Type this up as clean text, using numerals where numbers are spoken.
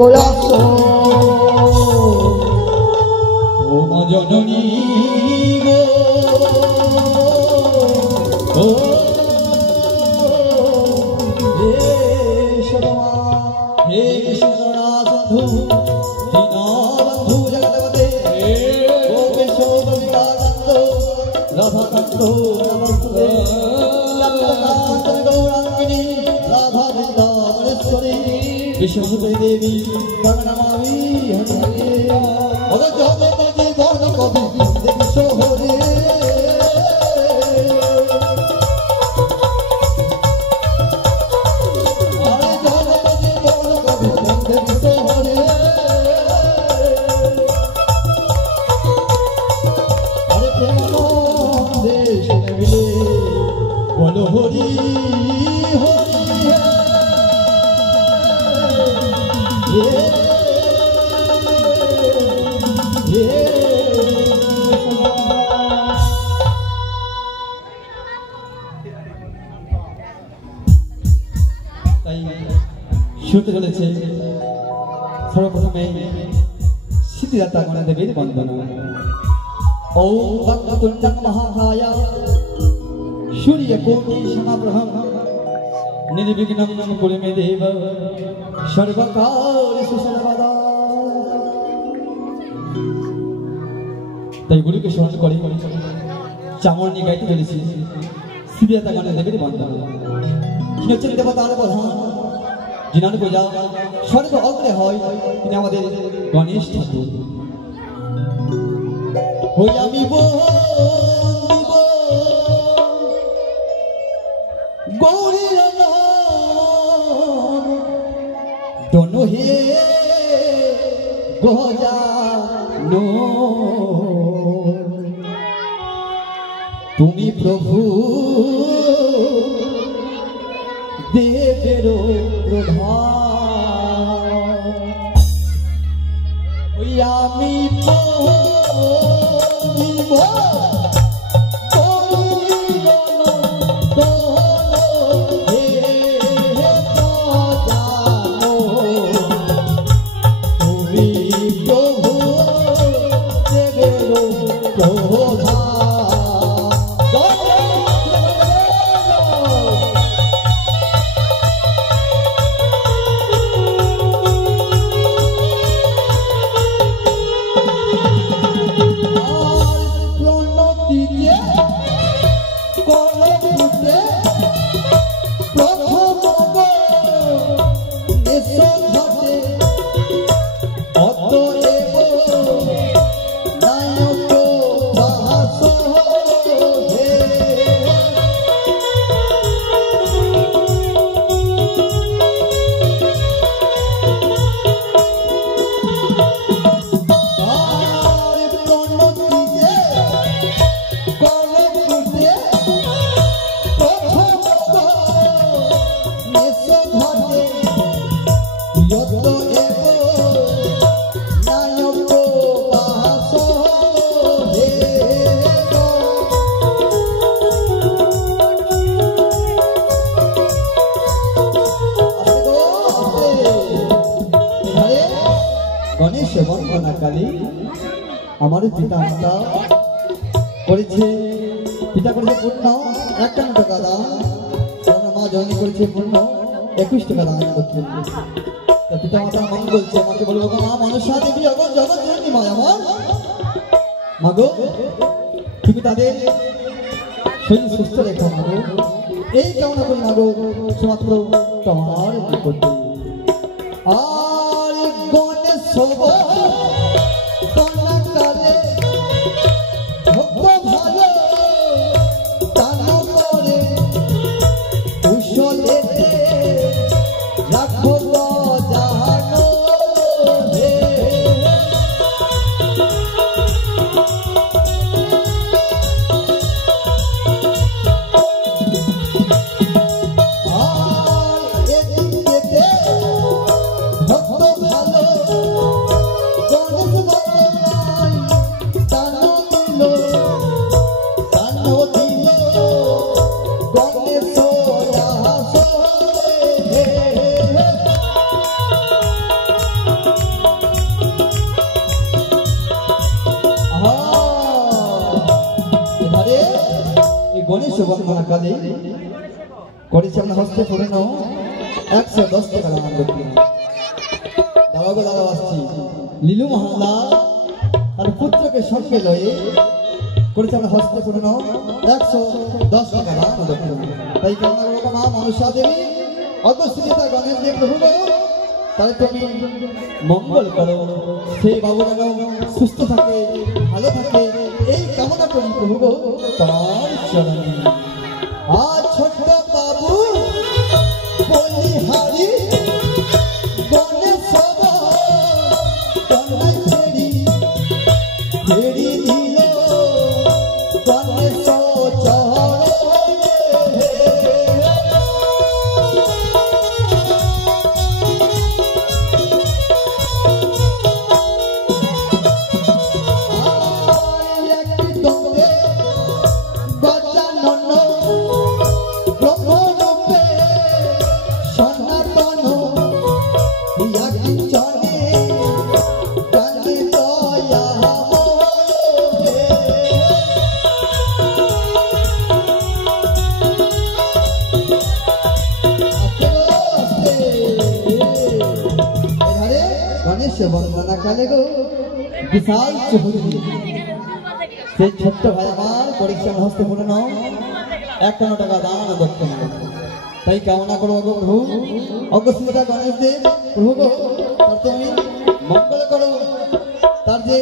তোয়াসো ও মা জননী গো ও হে শর্মা হে কৃষ্ণা বন্ধু দীনবন্ধু জগৎপতে ও কেশব বিকানন্দ রাধাকান্ত নমস্তে লক্ষ্মীকান্ত গৌরাঙ্গিনী রাধা বৃন্দাবনেশ্বরী विश्वसुते देवी प्रणमामि हरे हरे जगत जीवन कवि देवी सोहरे हरे जगत जीवन कवि देवी सोहरे हरे प्रेमानंदे सुने मिले बोलो हरि শুনতে চলেছে সর্বপ্রথমে সিদ্ধিদাতা গণদেবীর বন্দনা। ওম ভক্ততুণ্ডং মহাকায় সূর্যকোটি সমপ্রভং নির্বিঘ্नं কুরু মে দেব সর্বকার্যেষু সর্বদা। তাই গুরুকে স্মরণ করে চামড়নি গাইতে চলেছি সিদ্ধিদাতা গণদেবীর বন্দনা। তিনি হচ্ছেন দেবতার প্রধান, যিনার পূজা স্বর্গ অগ্রে হয়, তিনি আমাদের গণেশ ঠাকুর। ওই আমি গৌরীর নাম দোনো হে গজানো, তুমি প্রভু দেবেরো প্রধান। ওই আমি গণেশ বন্দনাকালী আমার পিতা করেছে পূর্ণ 51 টাকা দান, মা জননী করেছে পূর্ণ 21 টাকা দান করছে। পিতা মাতা মঙ্গল চলছে, মাকে বলবো মা মনসা দেবী জগৎ জননী মা আমার মাগো, তুমি তাদের শরীর সুস্থ রেখো মাগো, এই কামনা করি মাগো শুধুমাত্র তোমার করতে। আর গণেশ কালে ভক্ত ভালো দান করে কুশলে রাখো জানো হে। বন্দনা কালে করেছি আমরা হস্তে পূর্ণ 110 টাকা দান করছি। দাঁড়াও দাঁড়াও আসছি। লীলু মহাল্লা আর পুত্রকে সঙ্গে লয়ে করেছি আমরা হস্তে পূর্ণ 110 টাকা দান করছি। তাই কামনা করবো মা মনসা দেবী অগস্তিতা গণেশ দেব প্রভু তাই তুমি মঙ্গল করো, সেই বাবু যেন সুস্থ থাকে, ভালো থাকে, এই কামনা করি প্রভু তোমার চরণে। আর ছোট্ট বাবু বলিহারি গণেশ ফেরি ফেরি দিল গণেশ বন্দনা কালে গো বিশাল চৌধুরী সেই ছোট্ট ভাই আমার পরীক্ষা হস্তে পূর্ণ 51 টাকা দান করতেন। তাই কামনা করবো গো প্রভু অগস্তিতা গণেশ দেব প্রভু গো তুমি মঙ্গল করো, তার যে